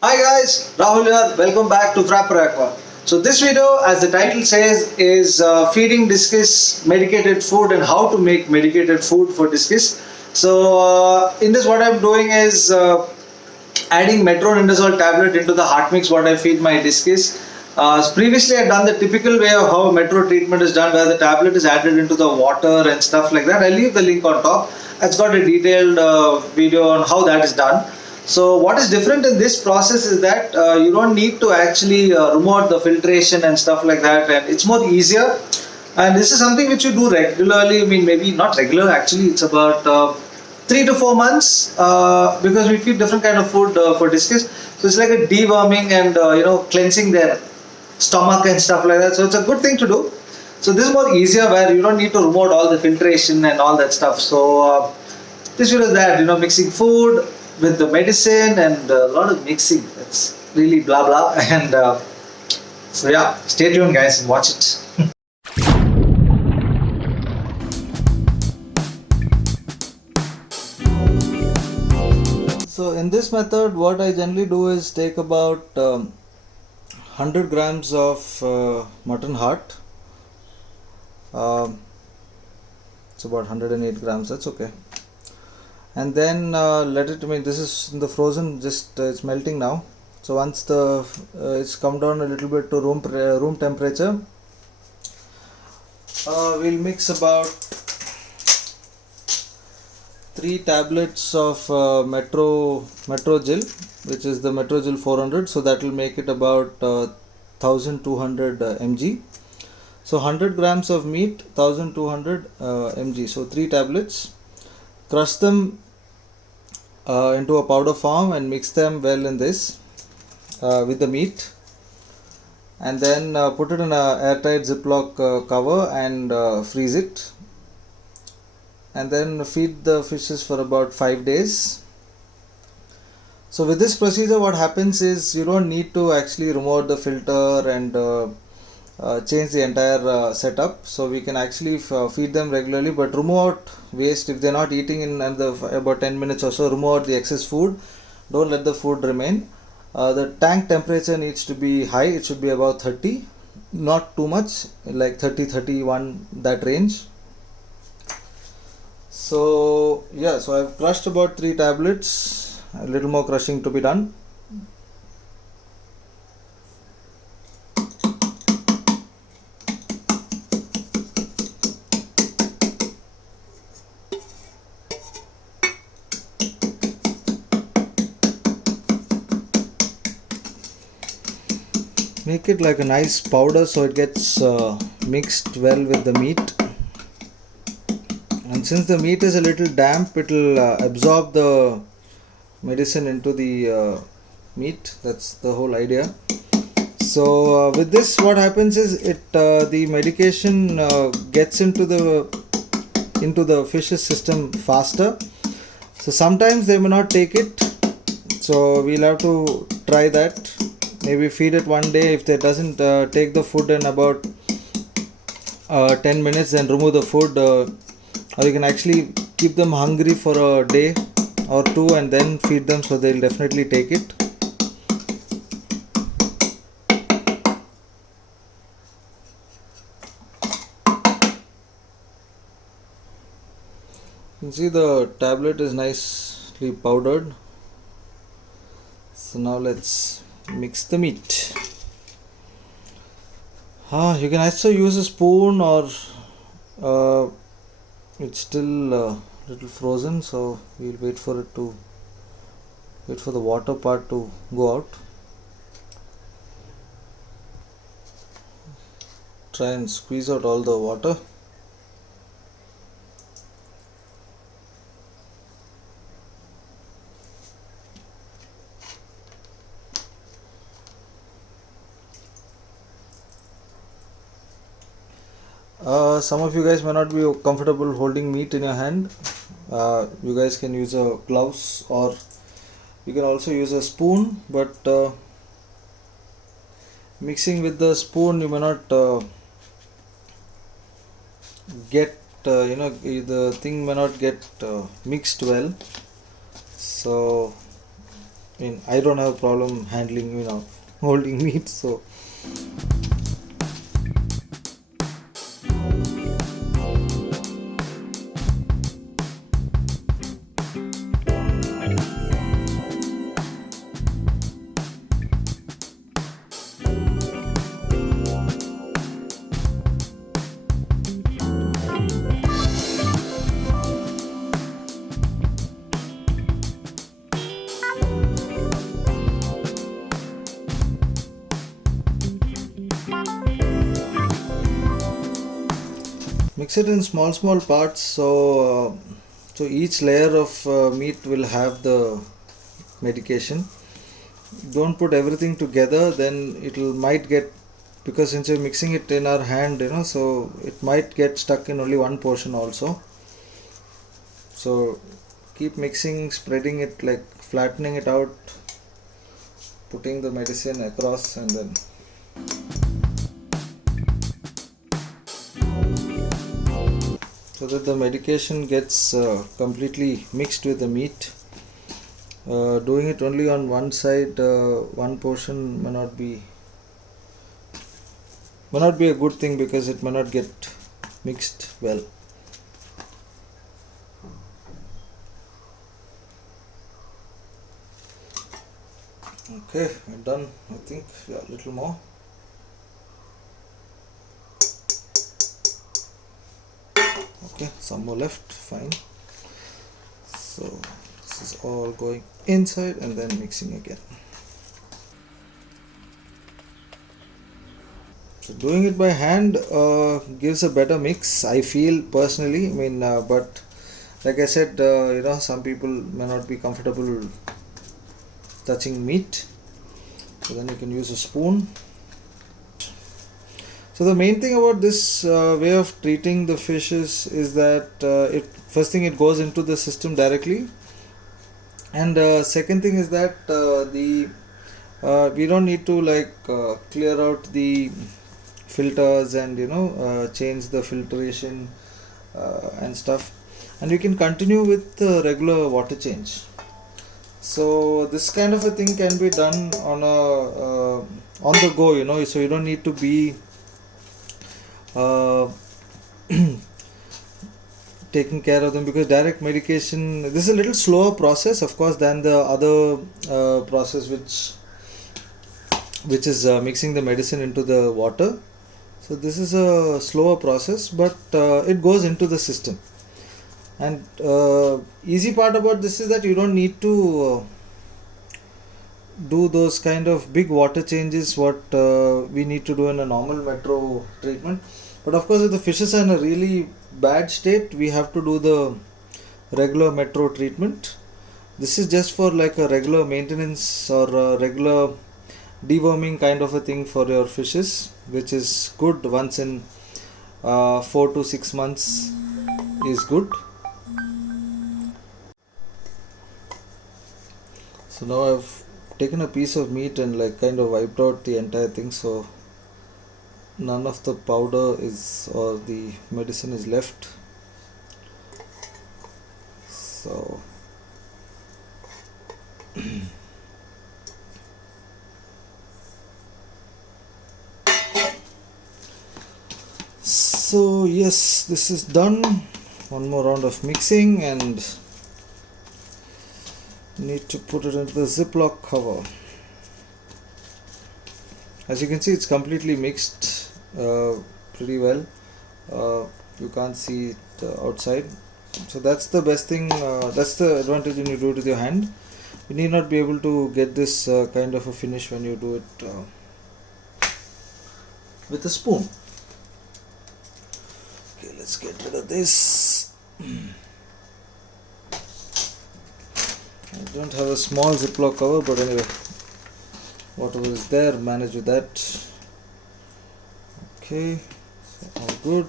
Hi guys, Rahul here. Welcome back to Frapper Aqua. So this video, as the title says, is feeding discus medicated food and how to make medicated food for discus. So in this, what I'm doing is adding metronidazole tablet into the heart mix what I feed my discus. Previously, I've done the typical way of how metro treatment is done, where the tablet is added into the water and stuff like that. I'll leave the link on top. It's got a detailed video on how that is done. So what is different in this process is that you don't need to actually remove the filtration and stuff like that, and it's more easier. And this is something which you do regularly. I mean, maybe not regular. Actually, it's about 3 to 4 months because we feed different kind of food for discus. So it's like a deworming and cleansing their stomach and stuff like that. So it's a good thing to do. So this is more easier where you don't need to remove all the filtration and all that stuff. So this video is that mixing food with the medicine and a lot of mixing. That's really blah blah. And so yeah, stay tuned guys and watch it. So in this method, what I generally do is take about 100 grams of mutton heart. It's about 108 grams. That's okay. And then let it. I mean, this is in the frozen. Just it's melting now. So once the it's come down a little bit to room temperature, we'll mix about 3 tablets of Metrogel, which is the Metrogel 400. So that will make it about 1200 mg. So 100 grams of meat, 1200 mg. So 3 tablets. Crush them into a powder form and mix them well in this with the meat. And then put it in a airtight Ziploc cover and freeze it. And then feed the fishes for about 5 days. So with this procedure, what happens is you don't need to actually remove the filter and change the entire setup. So we can actually feed them regularly, but remove out waste. If they're not eating in about 10 minutes or so, remove out the excess food. Don't let the food remain. The tank temperature needs to be high. It should be about 30, not too much, like 30, 31, that range. So yeah, so I've crushed about 3 tablets, a little more crushing to be done. Make it like a nice powder so it gets mixed well with the meat. And since the meat is a little damp, it will absorb the medicine into the meat. That's the whole idea. So with this, what happens is the medication gets into the fish's system faster. So sometimes they may not take it. So we'll have to try that. Maybe feed it one day. If they doesn't take the food in about 10 minutes, then remove the food. Or you can actually keep them hungry for a day or two and then feed them, so they'll definitely take it. You can see the tablet is nicely powdered. So now let's mix the meat. You can also use a spoon, or it's still a little frozen, so we'll wait for the water part to go out. Try and squeeze out all the water. Some of you guys may not be comfortable holding meat in your hand. You guys can use a gloves, or you can also use a spoon, but mixing with the spoon you may not get the thing may not get mixed well. So I mean, I don't have a problem handling, holding meat, so. Mix it in small parts, so each layer of meat will have the medication. Don't put everything together, then it might get, because since you're mixing it in our hand, so it might get stuck in only one portion also. So keep mixing, spreading it, like flattening it out, putting the medicine across, and then so that the medication gets completely mixed with the meat. Doing it only on one side, one portion may not be a good thing, because it may not get mixed well. Okay, we're done. I think, yeah, a little more. Okay, some more left, fine. So this is all going inside and then mixing again. So doing it by hand gives a better mix, I feel personally. I mean, but like I said, some people may not be comfortable touching meat, so then you can use a spoon. So the main thing about this way of treating the fishes is that first thing, it goes into the system directly, and second thing is that we don't need to clear out the filters and change the filtration and stuff, and we can continue with regular water change. So this kind of a thing can be done on the go, so you don't need to be taking care of them, because direct medication, this is a little slower process, of course, than the other process which is mixing the medicine into the water. So this is a slower process, but it goes into the system. And easy part about this is that you don't need to do those kind of big water changes what we need to do in a normal metro treatment. But of course, if the fishes are in a really bad state, we have to do the regular metro treatment. This is just for like a regular maintenance or a regular deworming kind of a thing for your fishes, which is good once in 4 to 6 months is good. So now I've taken a piece of meat and kind of wiped out the entire thing, so none of the powder or the medicine is left. So so yes, this is done. One more round of mixing, and need to put it into the Ziploc cover. As you can see, it's completely mixed pretty well. You can't see it outside. So that's the best thing, that's the advantage when you do it with your hand. You need not be able to get this kind of a finish when you do it with a spoon. Okay, let's get rid of this. I don't have a small Ziploc cover, but anyway, whatever is there, manage with that. Okay, so all good.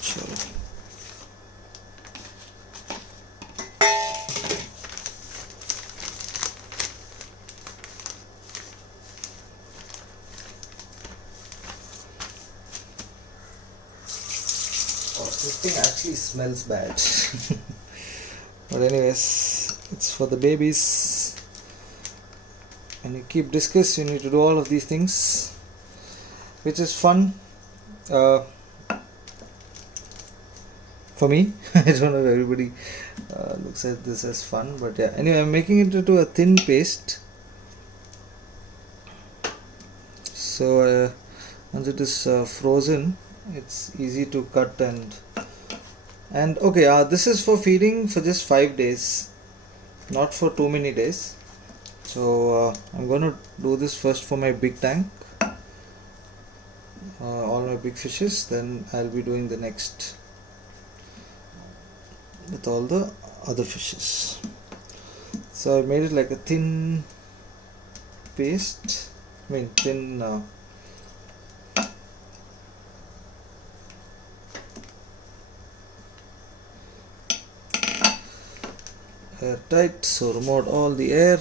Sure. Oh, this thing actually smells bad. But anyways, it's for the babies. when you keep discus, you need to do all of these things, which is fun for me. I don't know if everybody looks at this as fun, but yeah. Anyway, I'm making it into a thin paste. So once it is frozen, it's easy to cut and okay. This is for feeding for just 5 days, not for too many days. So I'm going to do this first for my big tank, all my big fishes. Then I'll be doing the next with all the other fishes. So I made it like a thin paste. I mean thin airtight, so remove all the air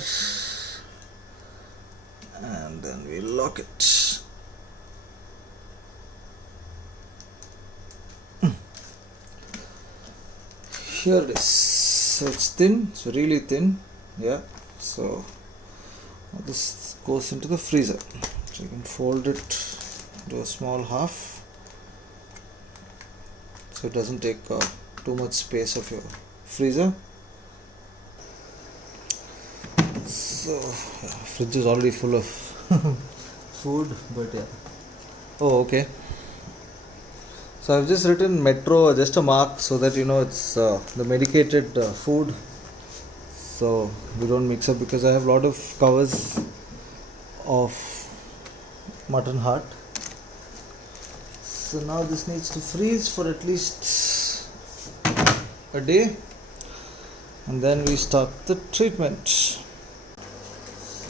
and then we lock it. Here it is. So it's thin, it's really thin, yeah. So this goes into the freezer. So you can fold it into a small half, so it doesn't take too much space of your freezer. So yeah, fridge is already full of food, but yeah. Oh, okay. So I've just written Metro, just a mark, so that you know it's the medicated food, so we don't mix up, because I have a lot of covers of mutton heart. So now this needs to freeze for at least a day, and then we start the treatment.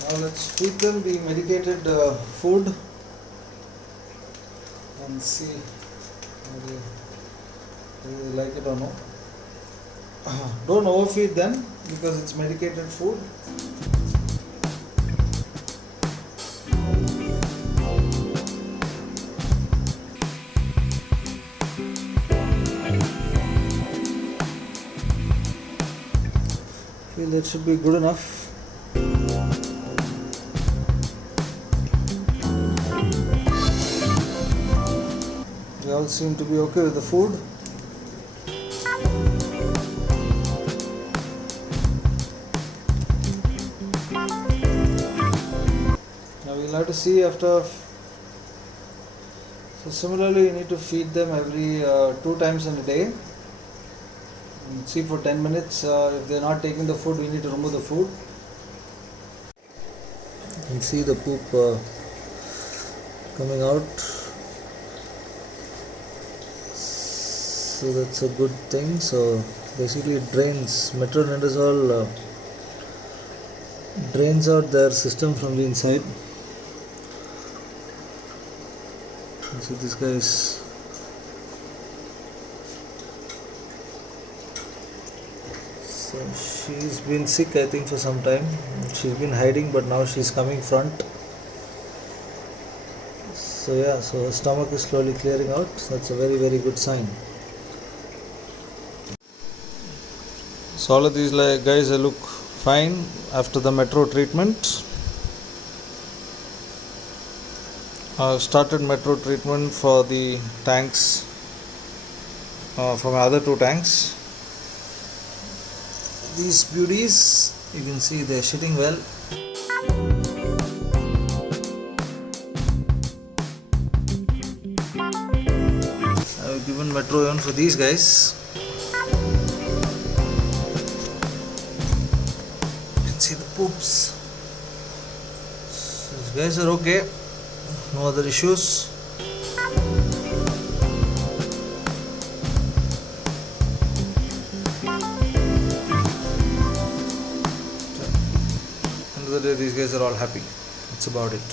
Now let's feed them the medicated food and see whether they like it or not. Don't overfeed them because it's medicated food. I feel that should be good enough. They all seem to be okay with the food. Now we'll have to see after. So similarly, you need to feed them every 2 times in a day. And see for 10 minutes. If they're not taking the food, we need to remove the food. You can see the poop coming out. So that's a good thing. So basically it drains, metronidazole drains out their system from the inside. You see this guy is so she's been sick, I think, for some time. She's been hiding, but now she's coming front. So yeah, so her stomach is slowly clearing out. So that's a very, very good sign. So all of these guys look fine after the Metro treatment. I've started Metro treatment for the tanks, for my other 2 tanks. These beauties, you can see they're shitting well. I've given Metro even for these guys. See the poops. So these guys are okay, no other issues. End of the day, these guys are all happy. That's about it.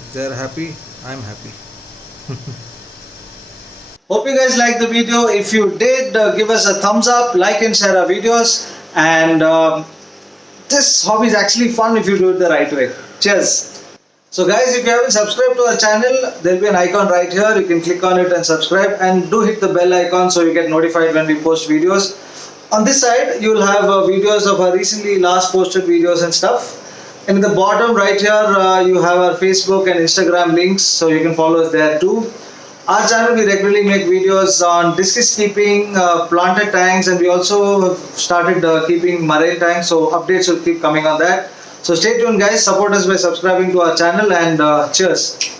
If they're happy, I'm happy. Hope you guys liked the video. If you did, give us a thumbs up, like and share our videos. And this hobby is actually fun if you do it the right way. Cheers. So guys, if you haven't subscribed to our channel, there will be an icon right here. You can click on it and subscribe, and do hit the bell icon so you get notified when we post videos. On this side, you will have videos of our recently last posted videos and stuff. And in the bottom right here, you have our Facebook and Instagram links, so you can follow us there too. Our channel, we regularly make videos on discus keeping, planted tanks, and we also have started keeping marine tanks, so updates will keep coming on that. So stay tuned guys, support us by subscribing to our channel, and cheers.